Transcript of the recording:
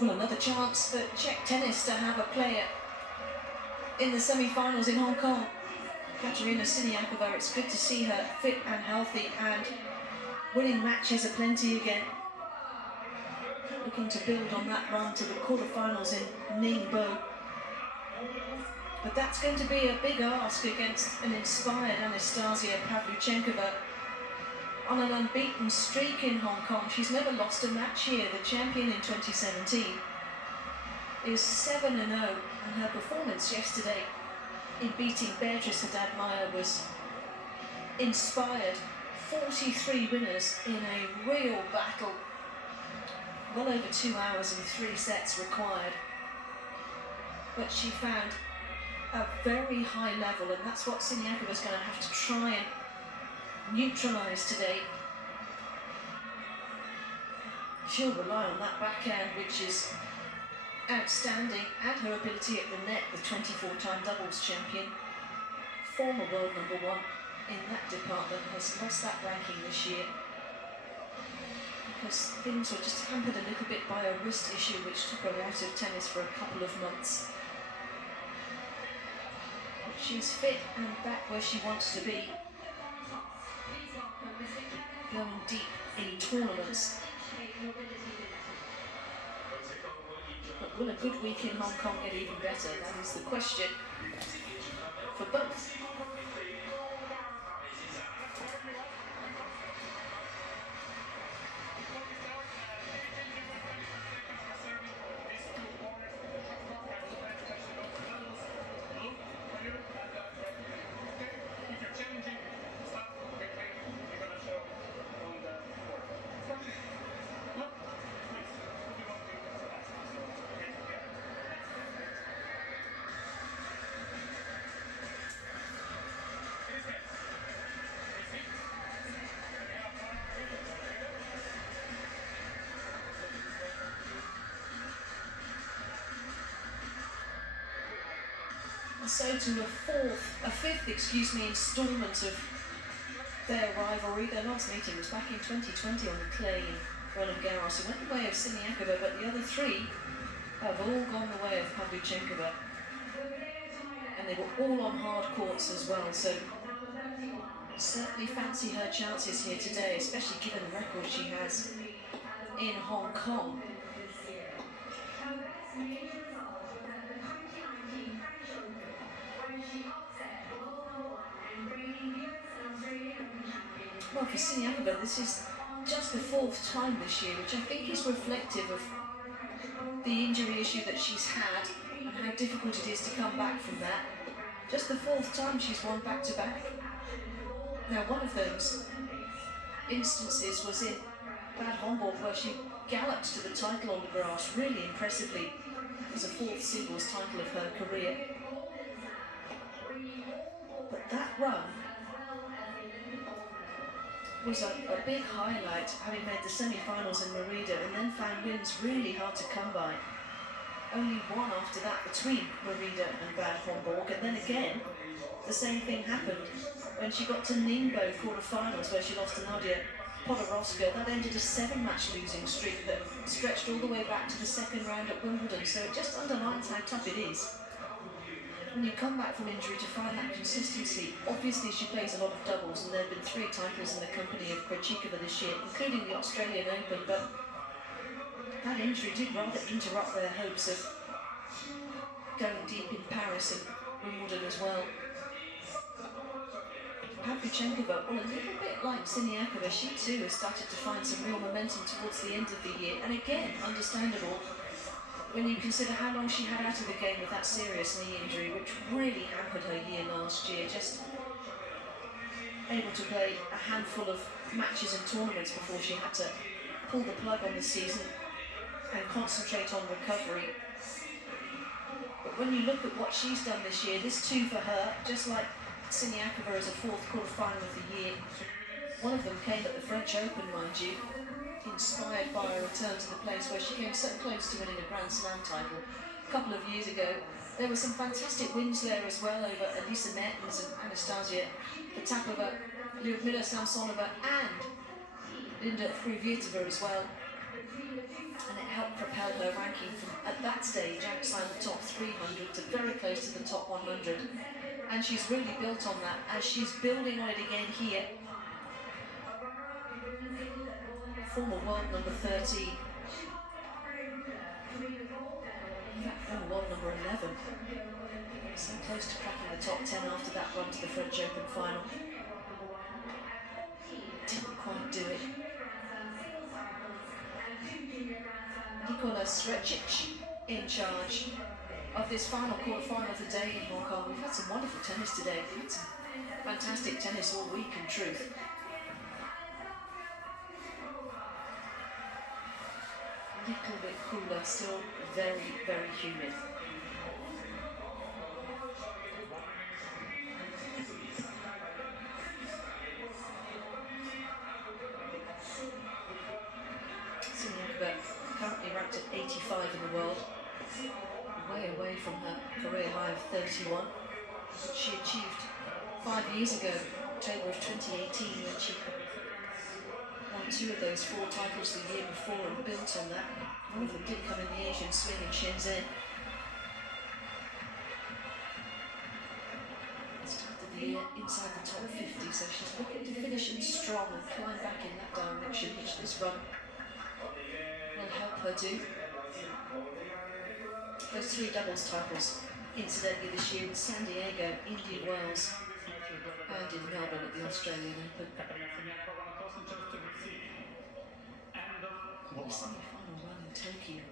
Well, another chance for Czech tennis to have a player in the semi-finals in Hong Kong. Katerina Siniakova, it's good to see her fit and healthy and winning matches aplenty again. Looking to build on that run to the quarterfinals in Ningbo. But that's going to be a big ask against an inspired Anastasia Pavlyuchenkova. On an unbeaten streak in Hong Kong, she's never lost a match here. The champion in 2017 is 7-0, and her performance yesterday in beating Beatrice Haddad-Meyer was inspired. 43 winners in a real battle. Well over 2 hours and 3 sets required. But she found a very high level, and that's what Siniakova's going to have to try and neutralise today. She'll rely on that backhand, which is outstanding, and her ability at the net. The 24-time doubles champion, former world #1 in that department, has lost that ranking this year because things were just hampered a little bit by a wrist issue which took her out of tennis for a couple of months. But she's fit and back where she wants to be, going deep in tournaments. But will a good week in Hong Kong get even better? That is the question for both. So to a fifth instalment of their rivalry. Their last meeting was back in 2020 on the clay in Roland Garros. It went the way of Siniakova, but the other three have all gone the way of Pavlyuchenkova. And they were all on hard courts as well, so certainly fancy her chances here today, especially given the record she has in Hong Kong. Well, for Siniakova, this is just the 4th time this year, which I think is reflective of the injury issue that she's had and how difficult it is to come back from that. Just the 4th time she's won back-to-back. Now, one of those instances was in Bad Homburg, where she galloped to the title on the grass really impressively. It was a 4th singles title of her career. But that run was a big highlight, having made the semi-finals in Merida and then found wins really hard to come by. Only one after that between Merida and Bad Homburg, and then again the same thing happened when she got to Ningbo quarterfinals, where she lost to Nadia Podoroska. That ended a 7-match losing streak that stretched all the way back to the 2nd round at Wimbledon, so it just underlines how tough it is when you come back from injury to find that consistency. Obviously she plays a lot of doubles, and there have been 3 titles in the company of Krejcikova this year, including the Australian Open, but that injury did rather interrupt their hopes of going deep in Paris and Wimbledon as well. Pavlyuchenkova, well, a little bit like Siniakova, she too has started to find some real momentum towards the end of the year, and again, understandable when you consider how long she had out of the game with that serious knee injury, which really hampered her year last year. Just able to play a handful of matches and tournaments before she had to pull the plug on the season and concentrate on recovery. But when you look at what she's done this year, this too for her, just like Siniakova as a 4th quarterfinal of the year. One of them came at the French Open, mind you, inspired by a return to the place where she came so close to winning a Grand Slam title a couple of years ago. There were some fantastic wins there as well over Elisa Mertens and Anastasia Pavlyuchenkova, Lyudmila Samsonova and Linda Fruhvirtova as well. And it helped propel her ranking from, at that stage, outside the top 300 to very close to the top 100. And she's really built on that, as she's building on it again here. Former world number 13. In fact, former world number 11. So close to cracking the top 10 after that run to the French Open final. Didn't quite do it. Nikola Srecic in charge of this final quarter-final today in Hong Kong. We've had some wonderful tennis today. We've had some fantastic tennis all week, in truth. A little bit cooler, still very, very humid. Siniakova currently ranked at 85 in the world, way away from her career high of 31, which she achieved 5 years ago, October of 2018, when she won 2 of those 4 titles the year before and built on that. One of them did come in the Asian swing in Shenzhen. Started the year inside the top 50, so she's looking to finish it strong and climb back in that direction, which this run will help her do. Those 3 doubles titles, incidentally, this year in San Diego, Indian Wells, and in Melbourne at the Australian Open. The semi-final run in Tokyo.